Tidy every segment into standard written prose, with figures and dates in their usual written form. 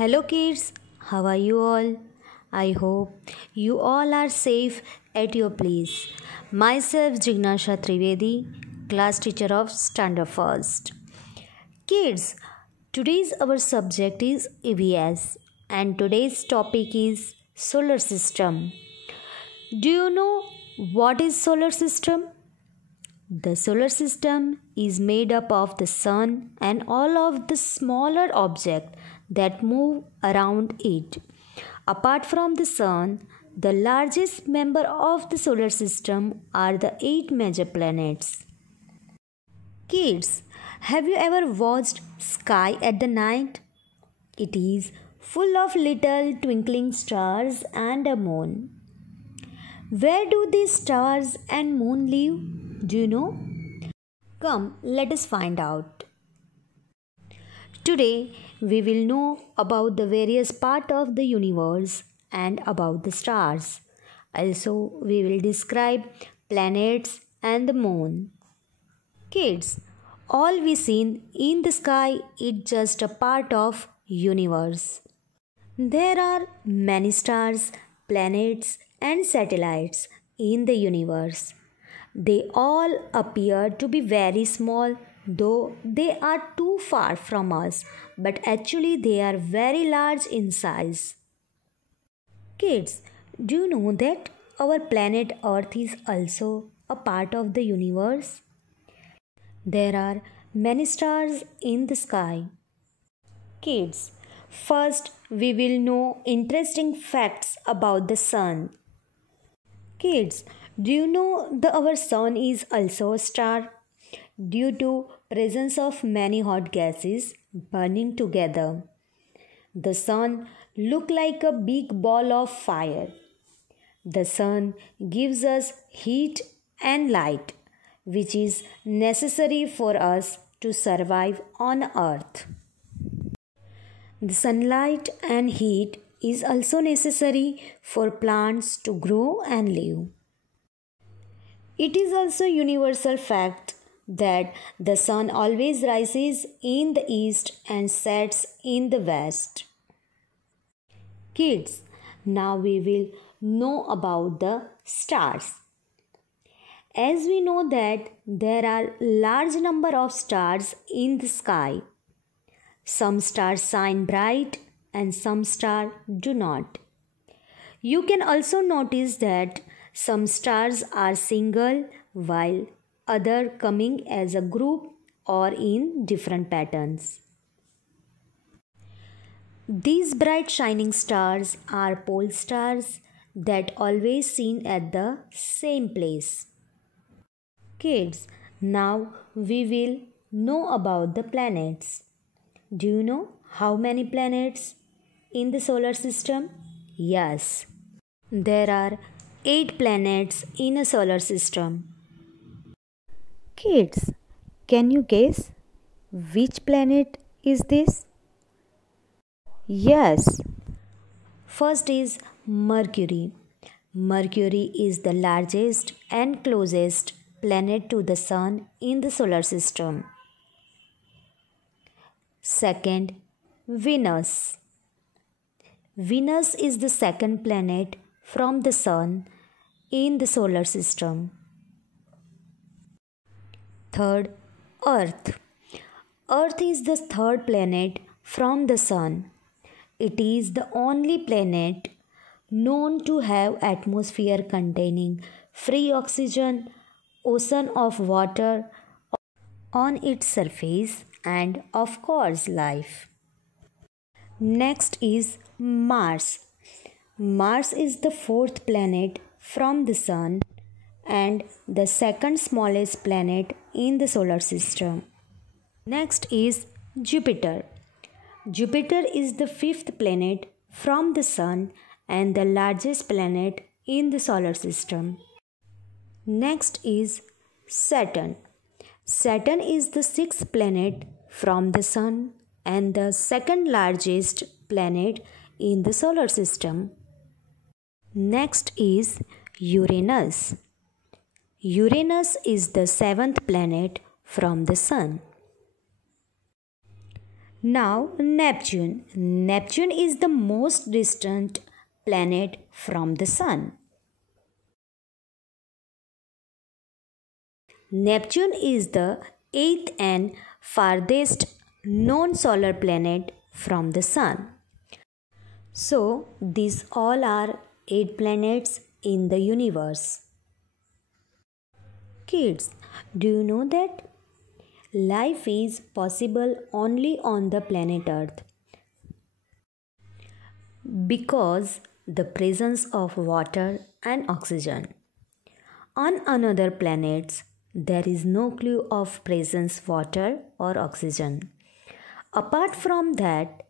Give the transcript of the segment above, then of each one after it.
Hello kids, how are you all? I hope you all are safe at your place. Myself Jignasha Trivedi, class teacher of Standard First. Kids, today's our subject is EVS and today's topic is solar system. Do you know what is solar system? The solar system is made up of the sun and all of the smaller objects that move around it. Apart from the sun, the largest member of the solar system are the 8 major planets. Kids, have you ever watched sky at the night? It is full of little twinkling stars and a moon. Where do these stars and moon live? Do you know? Come, let us find out. Today, we will know about the various parts of the universe and about the stars. Also, we will describe planets and the moon. Kids, all we see in the sky is just a part of universe. There are many stars, planets and satellites in the universe. They all appear to be very small, though they are too far from us, but actually they are very large in size. Kids, do you know that our planet Earth is also a part of the universe? There are many stars in the sky. Kids, first we will know interesting facts about the sun. Kids, do you know our sun is also a star? Due to presence of many hot gases burning together, the sun look like a big ball of fire. The sun gives us heat and light, which is necessary for us to survive on earth. The sunlight and heat is also necessary for plants to grow and live. It is also a universal fact that the sun always rises in the east and sets in the west. Kids, now we will know about the stars. As we know that there are large number of stars in the sky. Some stars shine bright and some stars do not. You can also notice that some stars are single while other coming as a group or in different patterns. These bright shining stars are pole stars that always seen at the same place. Kids, now we will know about the planets. Do you know how many planets in the solar system? Yes, there are 8 planets in a solar system. Kids, can you guess which planet is this? Yes, first is Mercury. Mercury is the largest and closest planet to the Sun in the solar system. Second, Venus. Venus is the second planet from the Sun in the solar system. Third, Earth. Earth is the third planet from the Sun. It is the only planet known to have atmosphere containing free oxygen, ocean of water on its surface, and of course life. Next is Mars. Mars is the fourth planet from the Sun and the second smallest planet in the solar system. Next is Jupiter. Jupiter is the fifth planet from the Sun and the largest planet in the solar system. Next is Saturn. Saturn is the sixth planet from the Sun and the second largest planet in the solar system. Next is Uranus. Uranus is the seventh planet from the Sun. Now, Neptune. Neptune is the most distant planet from the Sun. Neptune is the eighth and farthest known solar planet from the Sun. So, these all are 8 planets in the universe. Kids, do you know that life is possible only on the planet Earth? Because the presence of water and oxygen. On another planets, there is no clue of presence water or oxygen. Apart from that,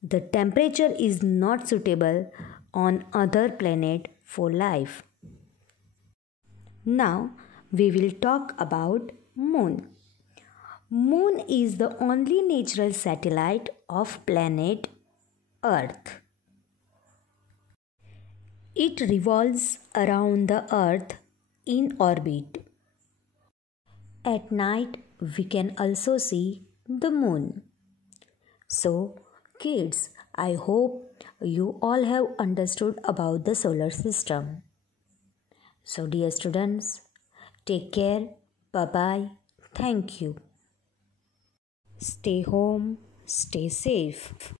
the temperature is not suitable on other planet for life. Now we will talk about Moon. Moon is the only natural satellite of planet Earth. It revolves around the Earth in orbit. At night, we can also see the moon. So, kids, I hope you all have understood about the solar system. So, dear students, take care. Bye bye. Thank you. Stay home, stay safe.